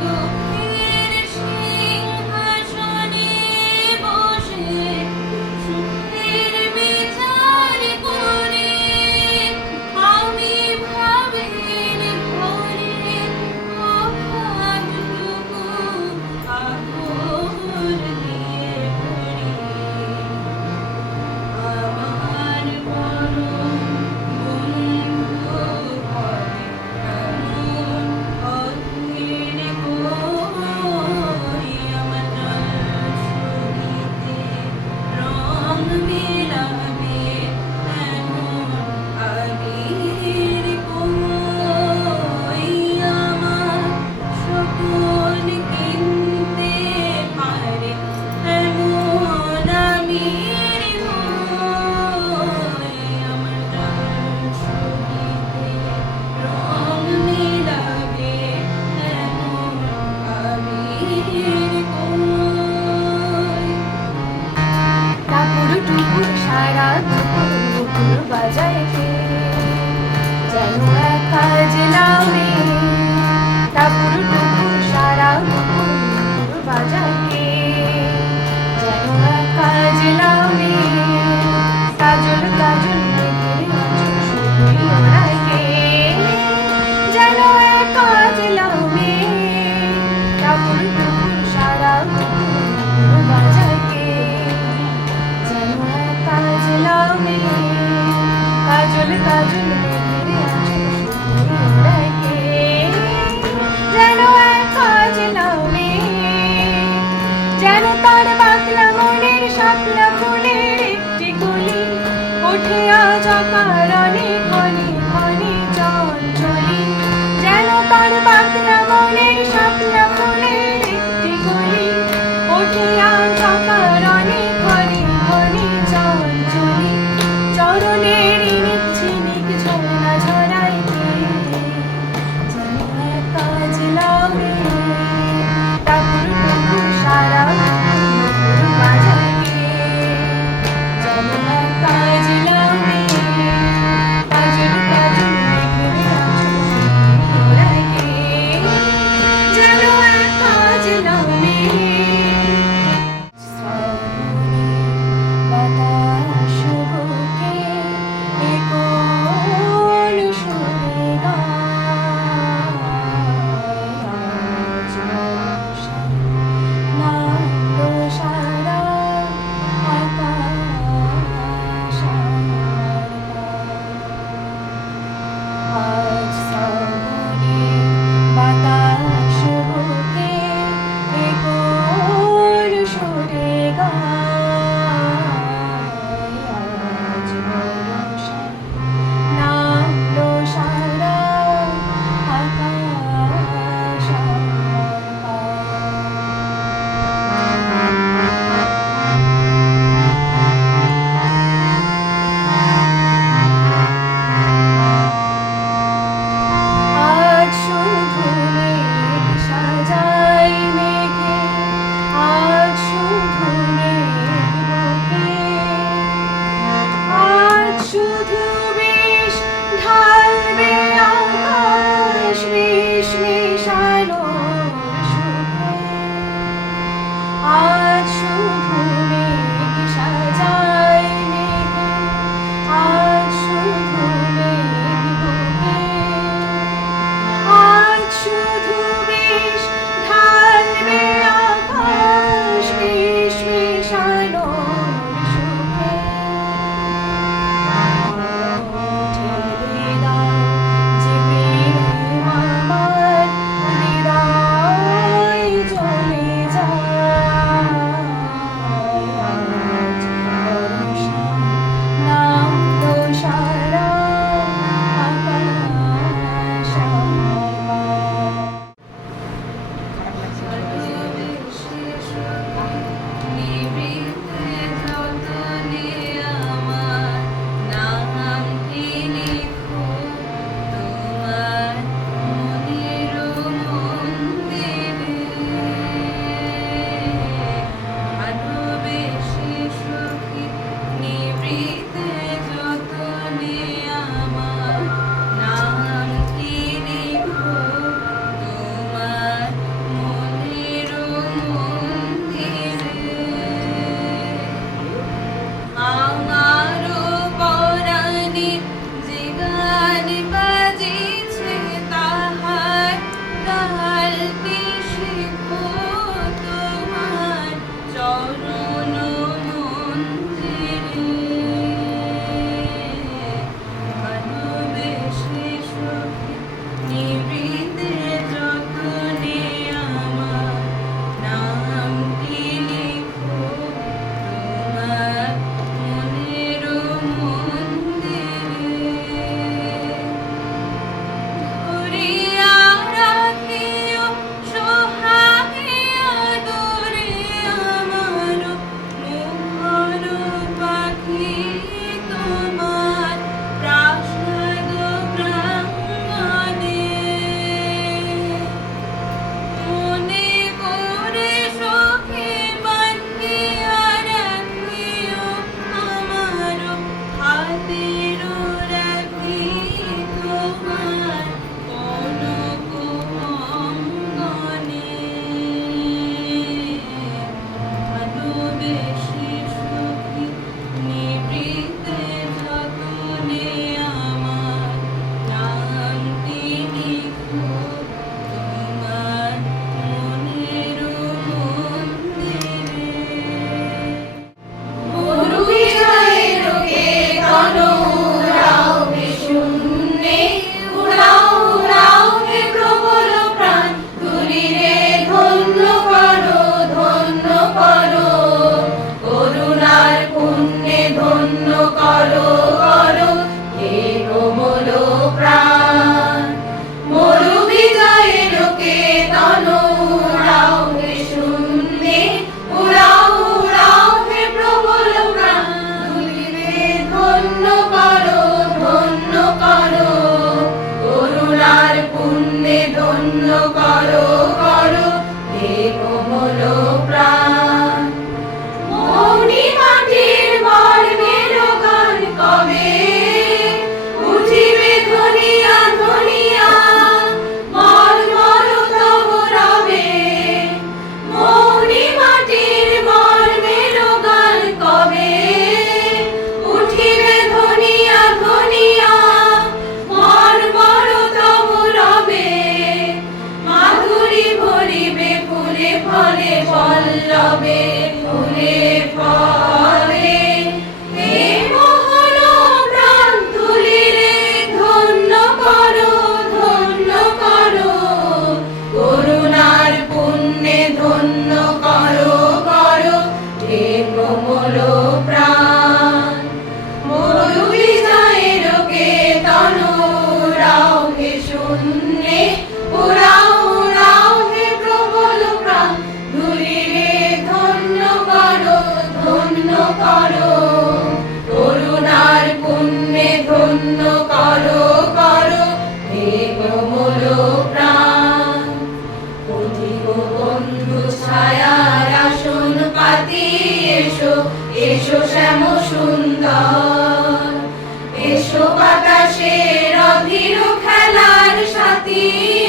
দুঃখের সিংহাসনে বসে সুখের বিচার করে আমি ভাবের ঘরে অভাবটুকু আদর দিয়ে ভরি আমার পরম বন্ধু হয় এমন অধীর হলো প্রাণ। মৌনি মাটির মর্মের গান কবে উঠিবে ধনিয়া ধনিয়া, মর্মর তবু রবে। মৌনি মাটির মর্মের গান কবে উঠিবে ধনিয়া ধনিয়া, মর্মর তবু রবে। মাধুরী ভরিবে ফুলে ফলে পল্লবে, ফুলে ফলে। হে মোহন প্রাণ তুলিরে ধন্য করো, ধন্য করো। করুণার পুণ্যে ধন্য করো, করো। হে কোমল প্রাণ মরু বিজয়ের কেতন, উড়াও হে শূন্যে, উড়াও উড়াও হে প্রবল প্রাণ। ধুলিরে ধন্য করো, ধন্য করো। করুণার পুণ্যে ধন্য করো, করো। হে কোমল প্রাণ পথিক বন্ধু ছায়ার আসন পাতি, এসো এসো শ্যাম সুন্দর। এসো বাতাসের অধীর খেলার সাথী,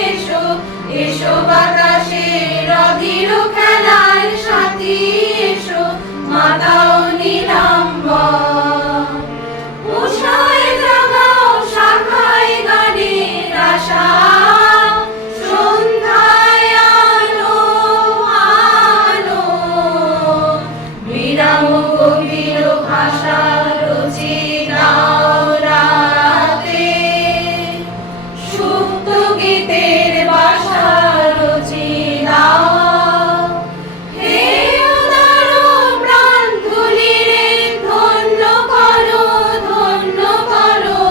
এসো এসো বাতাসের অধীর খেলার সাথী। এসো মাতাও নীলাম্বর, উষায় জাগাও শাখায় গানের আশা। সন্ধ্যায় আলো আলো, বিরাম গভীর ভাষা রচি দাও রাতে। সুপ্ত গীতের বাসা রচি দাও। হে উদার প্রাণ তুলিরে ধন্য করো, ধন্য করো।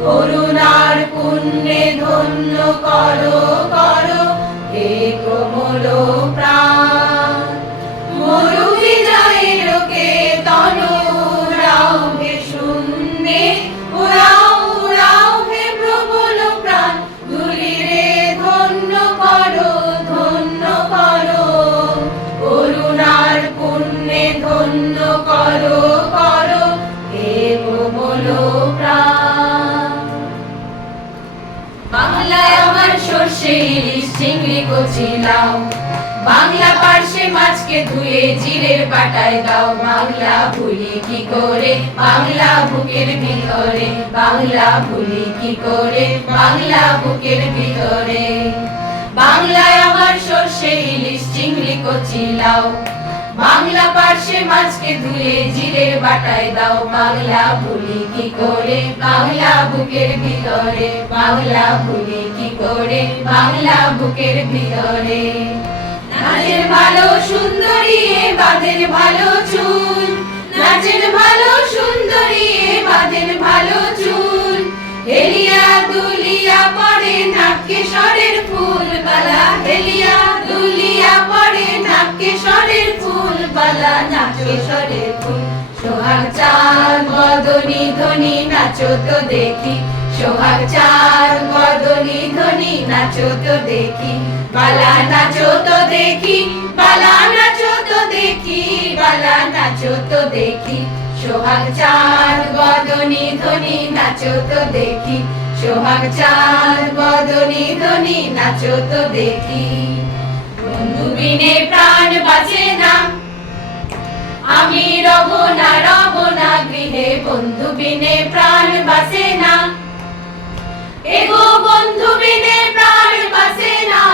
করুণার পুণ্যে ধন্য করো, করো। হে কোমল প্রাণ মরু বিজয়ের কেতন, উড়াও হে শূন্যে, উড়াও উড়াও হে প্রবল প্রাণ। ধুলিরে ধন্য করো, ধন্য করো। করুণার পুণ্যে ধন্য করো, করো। হে কোমল প্রাণ। বাংলায় আমার সর্ষে ইলিশ চিংড়ি কচি লাউ, বাংলা পার্শে মাছকে ধুয়ে জিরের বাটায় দাও। বাংলা ভুলি কি করে বাংলা বুকের ভিতরে, বাংলা ভুলি কি করে বাংলা বুকের ভিতরে। বাংলায় আমার সর্ষে ইলিশ চিংড়ি কচি লাউ, বাংলা পার্শে মাছকে ধুয়ে জিরের বাটায় দাও। বাংলা ভুলি কি করে বাংলা বুকের ভিতরে, বাংলা ভুলি কি করে বাংলা বুকের ভিতরে। নাচের ভালো সুন্দরী এ বাঁধের ভালো চুল, নাচের ভালো সুন্দরী এ বাঁধের ভালো চুল। হেলিয়া দুলিয়া পড়ে নাকেশ্বরের ফুল বালা, হেলিয়া দুলিয়া পড়ে নাকেশ্বরের ফুল বালা, নাকেশ্বরের ফুল। সোহাগ চাঁদ বদনি ধ্বনি নাচো তো দেখি, সোহাগ চাঁদ বদনি ধ্বনি নাচো তো দেখি। বালা নাচো তো দেখি, বালা নাচো তো দেখি, বালা নাচো তো দেখি। সোহাগ চাঁদ বদনি ধ্বনি নাচো তো দেখি, সোহাগ চাঁদ বদনি ধ্বনি নাচো তো দেখি। বন্ধু বিনে প্রাণ বাঁচে না, আমি রব না গৃহে। বন্ধু বিনে প্রাণ বাঁচে না, এগো বন্ধু বিনে প্রাণ বাঁচে না,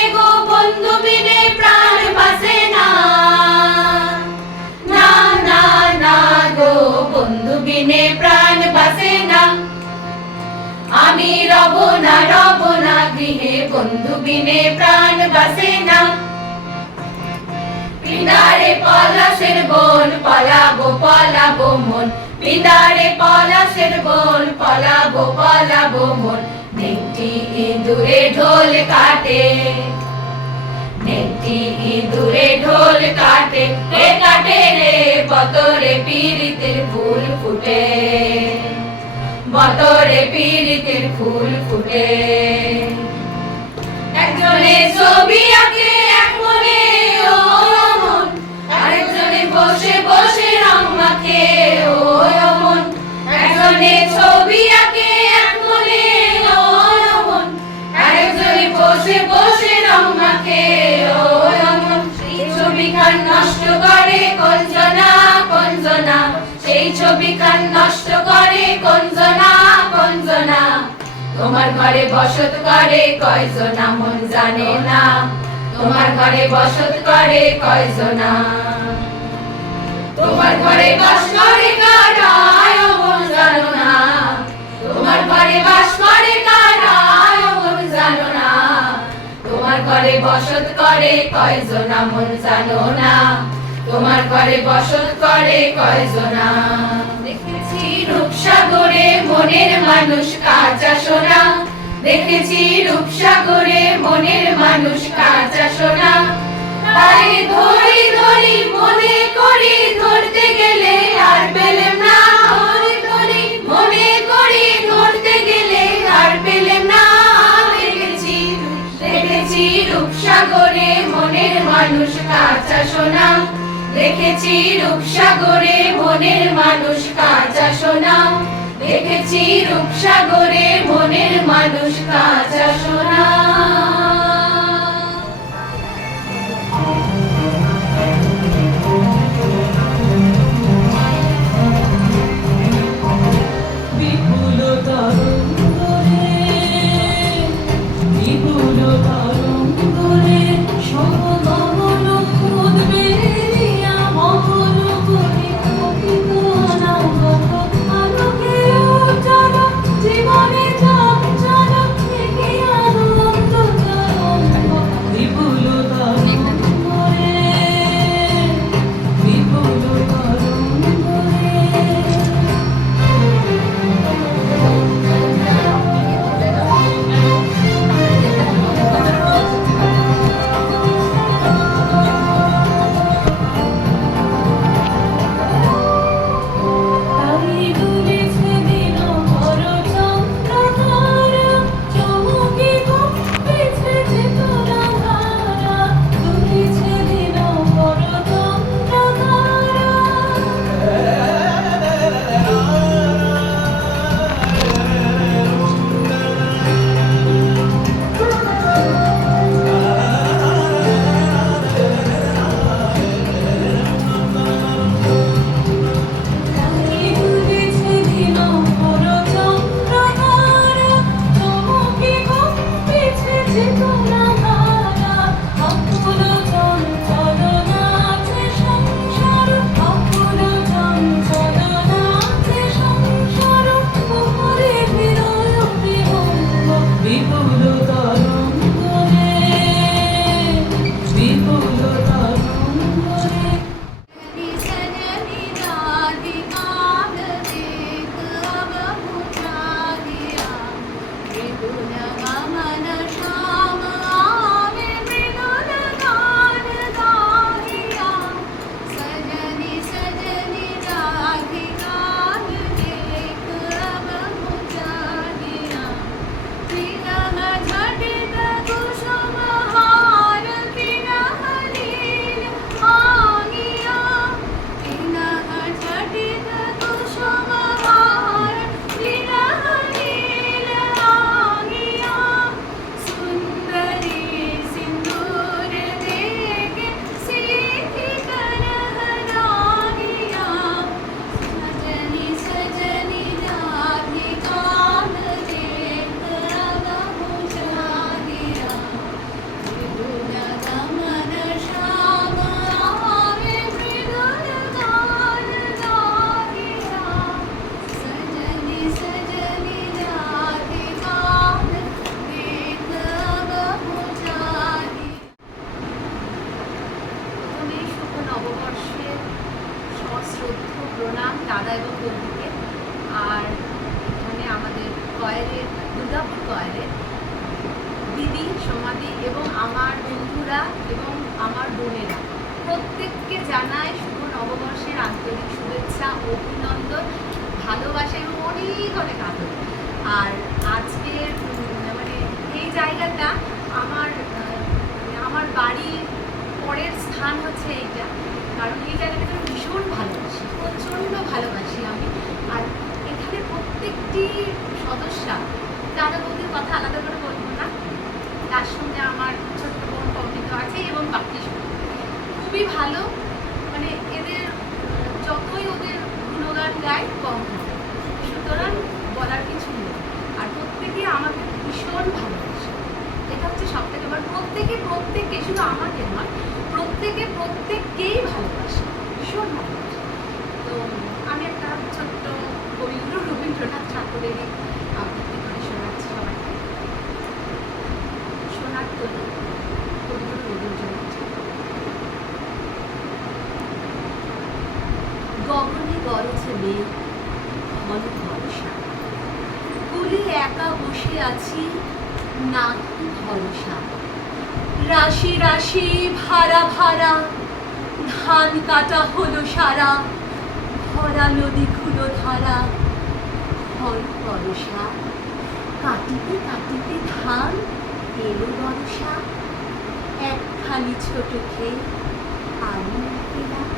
এগো বন্ধু বিনে প্রাণ বাঁচে না। না না না গো বন্ধু বিনে প্রাণ বাঁচে না, আমি রব না গৃহে। বন্ধু বিনে প্রাণ বাঁচে না। পিন্দারে পলাশের বন পলাবো পলাবো মন, পিন্দারে পলাশের বন পলাবো পলাবো মন। নেংটি ইঁদুরে ঢোল কাটে, নেংটি ইঁদুরে ঢোল কাটে। এ কাটে রে বতরে পীড়িতের ফুল ফুটে, বতরে পীড়িতের ফুল ফুটে। একজনে ছবি আঁকে বিজ্ঞান নষ্ট করে কঞ্জনা কঞ্জনা, তোমার ঘরে বসত করে কয়জনা মন জানে না, তোমার ঘরে বসত করে কয়জনা। তোমার ঘরে বাস করে কারা মন জানো না, তোমার ঘরে বাস করে কারা মন জানো না, তোমার ঘরে বসত করে কয়জনা মন জানো না, তোমার ঘরে বসত করে কয়জনা। দেখেছি রূপসাগরে মনের মানুষ কাঁচা সোনা, দেখেছি রূপসাগরে মনের মানুষ কাঁচা সোনা, তাই ধরি ধরি মনে করি ধরতে গেলে আর পেলেম না, ধরি ধরি মনে করি ধরতে গেলে আর পেলেম না। দেখেছি দেখেছি রূপসাগরে মনের মানুষ কাঁচা সোনা, দেখেছি রূপসাগরে মনের মানুষ কাঁচা সোনা, দেখেছি রূপসাগরে মনের মানুষ কাঁচা সোনা। প্রণাম দাদা এবং বন্ধুকে। আর এখানে আমাদের কয়েলের দুর্গাপুর কয়েলের দিদি সমাধি এবং আমার বন্ধুরা এবং আমার বোনেরা প্রত্যেককে জানায় শুভ নববর্ষের আন্তরিক শুভেচ্ছা, অভিনন্দন, ভালোবাসা এবং অনেক অনেক আদর। আর আজকের মানে এই জায়গাটা আমার আমার বাড়ির পরের স্থান হচ্ছে এইটা, কারণ এই জায়গাটাকে আমি ভীষণ ভালোবাসি, প্রচণ্ড ভালোবাসি আমি। আর এখানে প্রত্যেকটি সদস্যা, দাদা বৌদির কথা আলাদা করে বলবো না, তার সঙ্গে আমার ছোট্ট বোন পবিত্র আছে এবং বাকি খুবই ভালো। মানে এদের যতই ওদের গুণগান গান গাই কম হবে। সুতরাং বলার কিছু নেই। আর প্রত্যেকে আমাকে ভীষণ ভালোবাসে, এটা হচ্ছে সব থেকে বড়। প্রত্যেকে শুধু আমাকে নয়, প্রত্যেককেই ভালোবাসে, ভীষণ ভালোবাসে। তো আমি একটা ছোট্ট রবীন্দ্রনাথ ঠাকুরেরই আবৃত্তি করে শোনাচ্ছি সবাইকে। সোনার তনু, কবি রবীন্দ্রনাথ। গগনে গরজে মেঘ, ঘন ভরসা, কুলে একা বসে আছি, নাহি ভরসা। রাশি রাশি ভাড়া ভাড়া, ধান কাটা হলো সারা, ভরা নদী খুলো ধারা, ভয় বরসা। কাটিতে কাটিতে ধান এলো বরসা, একখানি ছোট খেয়ে আমি পেলাম,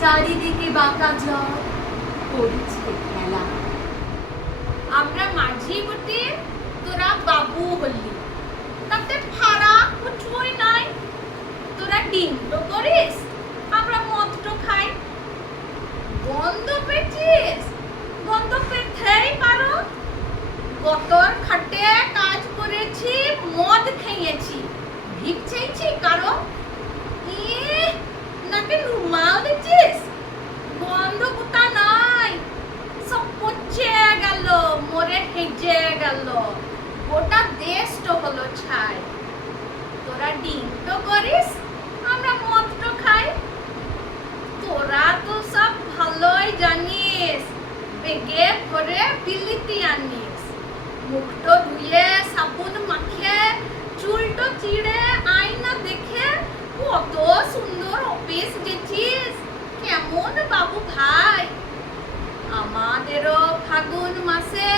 চারিদিকে বাঁকা জল পড়েছে খেলা। আমরা মাঝি বটে, তোরা বাবু হলি, তাতে ফাড়া কিছুই নাই। তোরা ডিম তো করিস, আমরা মদ তো খাই। গন্ধ পেয়েছিস, গন্ধ পেতেই পারো। গতর খাটে কাজ করেছি, মদ খেয়েছি, ভিক চাইছি কারো। নাকে রুমাল দিচ্ছিস, গন্ধ কোথা নাই, সব পচে গেল, মরে হেজে গেল, গোটা দেশ তো হলো ছাই। তোরা ডিম তো করিস, আমরা মদ তো খাই। তোরা তো সব ভালোই জানিস, বেগে ভরে বিলিতি আনিস, মুখটো ধুয়ে সাবুন মাখে, চুলটো চিড়ে আয়না দেখে কত সুন্দর অফিস গেছিস, কেমন বাবু ভাই। আমাদেরও ফাগুন মাসে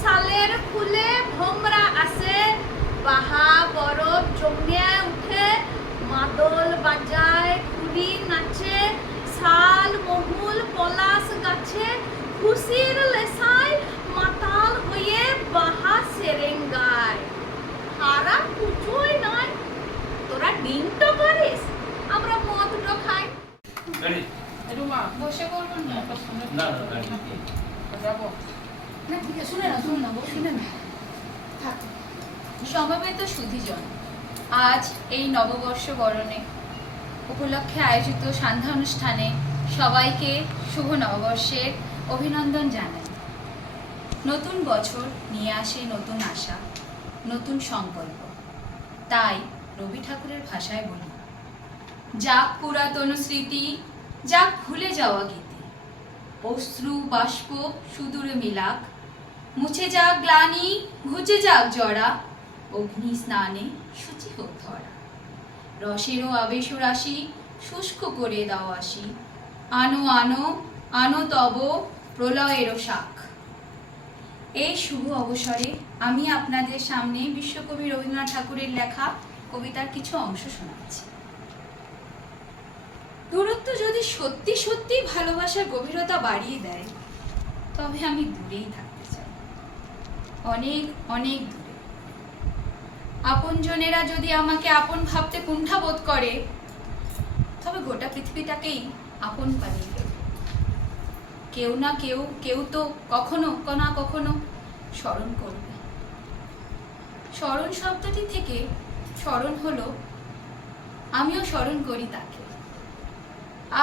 সালের ফুলে ভোমরা আসে, বাহা বরফ জমে উঠে, মাদল বাজায়, কুড়ি নাচে, শাল মহুল পলাশ গাছে, খুশির লেসায় মাতাল হয়ে বাহা সেরেঙ্গায়। হারা কিছুই নয়, তোরা ডিম তো করিস, আমরা মদ তো খাই। রুমা বসে করবেন না? না যাবো না, ঠিক আছে, শুনে না বসে না থাক। সমবেত সুধীজন, আজ এই নববর্ষ বরণে উপলক্ষে আয়োজিত সান্ধ্যা অনুষ্ঠানে সবাইকে শুভ নববর্ষের অভিনন্দন জানাই। নতুন বছর নিয়ে আসে নতুন আশা, নতুন সংকল্প। তাই রবি ঠাকুরের ভাষায় বলি, যাক পুরাতন স্মৃতি, যাক ভুলে যাওয়া গীতি, অশ্রু বাষ্প সুদূরে মিলাক, মুছে যাক গ্লানি, ঘুচে যাক জরা, অগ্নি স্নানে শুচি হোক ধরা। রসেরও আবেশ রাশি শুষ্ক করে দাও আসি, আনো আনো আনো তব প্রলয়েরও শাক। এই শুভ অবসরে আমি আপনাদের সামনে বিশ্বকবি রবীন্দ্রনাথ ঠাকুরের লেখা কবিতার কিছু অংশ শোনাচ্ছি। দূরত্ব যদি সত্যি সত্যি ভালোবাসার গভীরতা বাড়িয়ে দেয়, তবে আমি দূরেই থাকতে চাই, অনেক অনেক দূরে। আপনজনেরা যদি আমাকে আপন ভাবতে কুণ্ঠাবোধ করে, তবে গোটা পৃথিবীটাকেই আপন বানিয়ে দেব। কেউ না কেউ তো কখনো না কখনো স্মরণ করবে। স্মরণ শব্দটি থেকে স্মরণ হলো আমিও স্মরণ করি তাকে,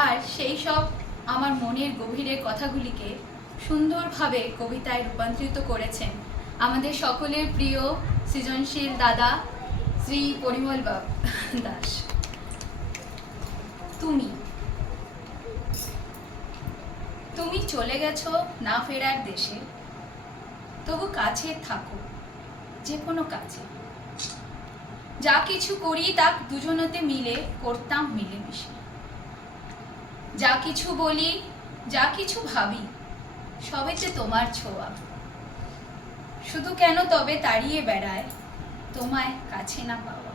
আর সেই সব আমার মনের গভীরের কথাগুলিকে সুন্দরভাবে কবিতায় রূপান্তরিত করেছেন আমাদের সকলের প্রিয় সৃজনশীল দাদা শ্রী পরিমল দাস। তুমি চলে গেছো না ফেরার দেশে, তবু কাছে থাকো যে কোনো কাছে। যা কিছু করি তা দুজনেতে মিলে করতাম মিলেমিশে। যা কিছু বলি, যা কিছু ভাবি, সবেতে তোমার ছোঁয়া। শুধু কেন তবে তাড়িয়ে বেড়ায় তোমায় কাছে না পাওয়া।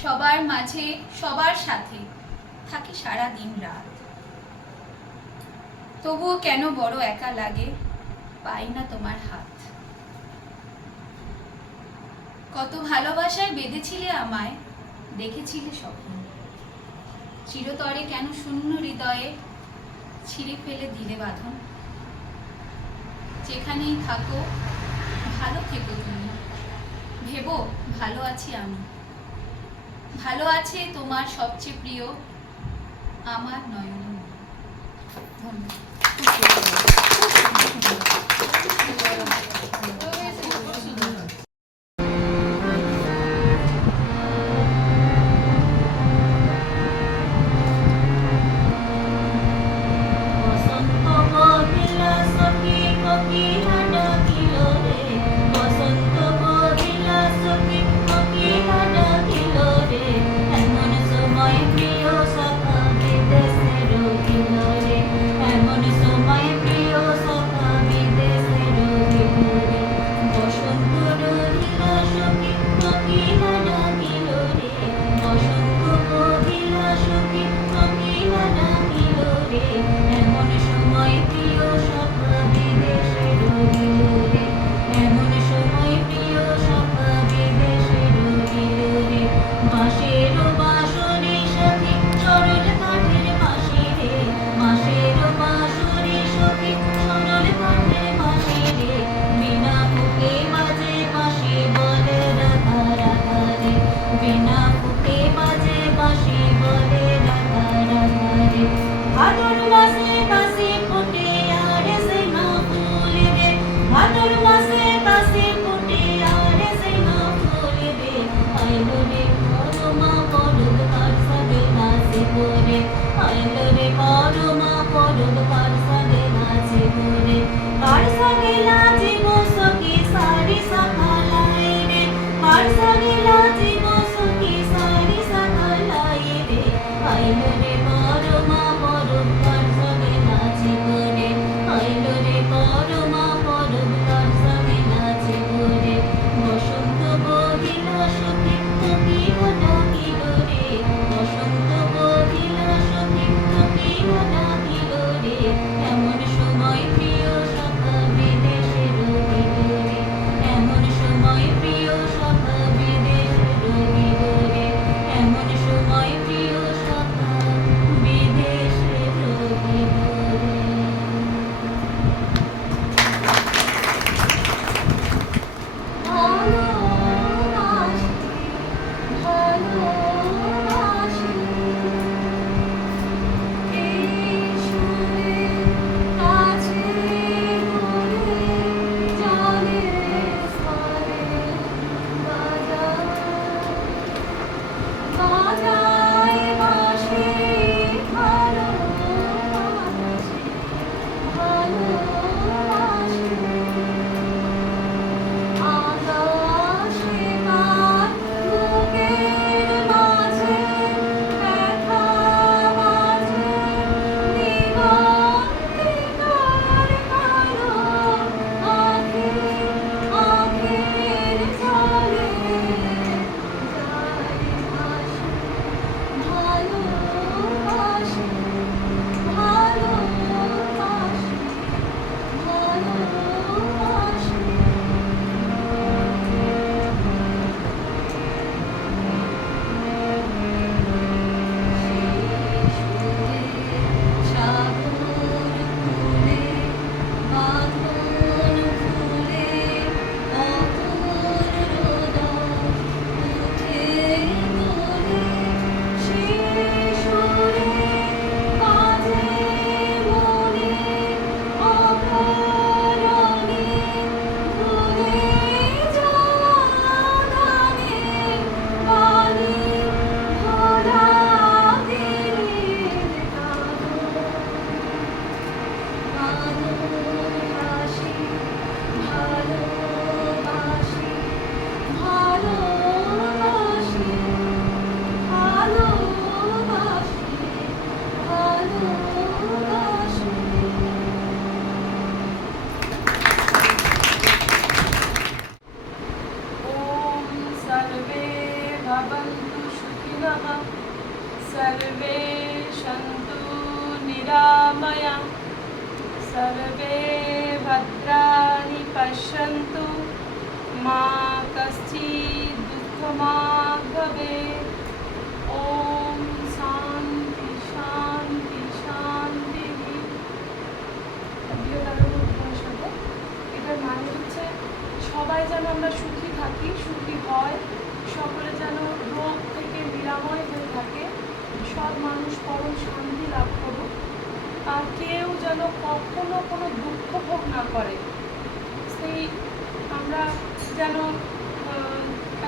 সবার মাঝে সবার সাথে থাকি সারা দিন রাত, তবুও কেন বড় একা লাগে পাই না তোমার হাত। কত ভালোবাসায় বেঁধেছিলে আমায়, দেখেছিলে স্বপ্ন। চিরতরে কেন শূন্য হৃদয়ে ছিঁড়ে ফেলে দিলে বাঁধন। যেখানেই থাকো ভালো থেকো তুমি, ভেবো ভালো আছি আমি, ভালো আছে তোমার সবচেয়ে প্রিয় আমার নয়নমণি। ধন্যবাদ। বসন্ত বহিলা সখী কোকিলা ডাকিল রে, বসন্ত বহিলা সখী কোকিলা ডাকিল রে, এমন সময় প্রিয় সখা বিদেশে রহিল রে, এমন সময় প্রিয় সখা বিদেশে রহিল রে। বসন্ত রহিলা সখী কোকিলা ডাকিল রে, বসন্ত বহিলা সখী কোকিলা ডাকিল রে, এমন সময় প্রিয় সখা বিদেশে রহিল রে, এমন সময় প্রিয় সখা বিদেশে রহিল রে। বাঁশের বাঁশরি সখী সরল কাঠের বাঁশি রে, বাঁশের বাঁশরি সখী সরল কাঠের বাঁশি রে, বিনা ফুঁকে বাজে বাঁশি বলে রাধা রাধা রে, বিনা ফুঁকে বাজে বাঁশি বলে রাধা রাধা রে। ভাদর মাসে কাশি ফোটে আর সেনা ফুল রে, ভাদর মাসে কাশি ফোটে আর সেনা ফুল রে, আইলো রে করমা করব কার সাথে নাচে করে, আইলো রে করমা করব কার সাথে নাচে করে। কার সাথে নাচিব সখী সারি শাখা লাই রে, কার সাথে নাচিব সখী সারি শাখা লাই রে, আইলো রে করমা করব কার সাথে নাচে করে, আইলো রে করমা করব কার সাথে নাচে করে। বসন্ত বহিলা সখী কোকিলা ডাকিল রে, বসন্ত বহিলা সখী কোকিলা ডাকিল রে, এমন সময় প্রিয় সখা বিদেশে রহিল রে, এমন সময় প্রিয় সখা বিদেশে রহিল রে, এমন সময় প্রিয় সখা বিদেশে রহিল রে। सर्वे सन्तु निरामया, सर्वे भद्राणि पश्यन्तु, मा कश्चित् दुःखमाप् भवेत्। ॐ शान्ति शान्ति शान्तिः। সবাই যেন আমরা সুখী থাকি, সুখী হয়, সকলে যেন রোগ থেকে নিরাময় হয়ে থাকে, সব মানুষ পরম শান্তি লাভ করুক, আর কেউ যেন কখনো কোনো দুঃখ ভোগ না করে। সেই আমরা যেন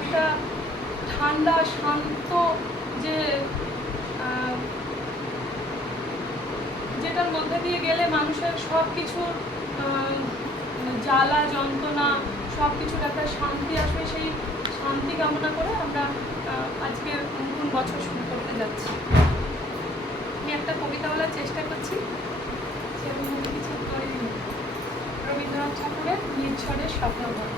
একটা ঠান্ডা শান্ত যে যেটার মধ্যে দিয়ে গেলে মানুষের সব কিছুর জ্বালা যন্ত্রণা সব কিছুর একটা শান্তি আসবে, সেই শান্তি কামনা করে আমরা আজকে নতুন বছর শুরু করতে যাচ্ছি। আমি একটা কবিতা বলার চেষ্টা করছি, সেরকম কিছু করিনি। রবীন্দ্রনাথ ঠাকুরের নির্ঝরের স্বপ্নবন।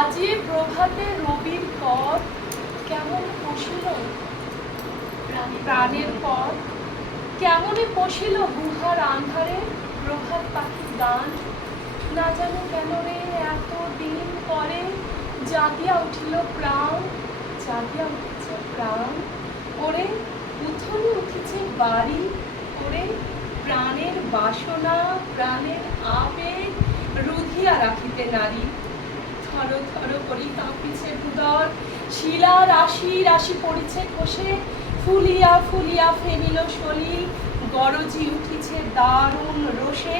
আজি প্রভাতে রবির পর কেমন পশিল প্রাণের পর, কেমনে পশিল গুহার আন্ধারে প্রভাত পাখির গান। না জানো কেন রে এত দিন পরে জাগিয়া উঠিল প্রাণ, জাগিয়া উঠেছে প্রাণ। ওরে উঠোনে উঠেছে বাড়ি, ওরে প্রাণের বাসনা প্রাণের আবেগ রুধিয়া রাখিতে নারী। থর থর করি কাঁপিছে ভূদর, শিলা রাশি রাশি পড়িছে খসে, ফুলিয়া ফুলিয়া ফেনিল সলিল, গরজি উঠিছে দারুণ রোষে।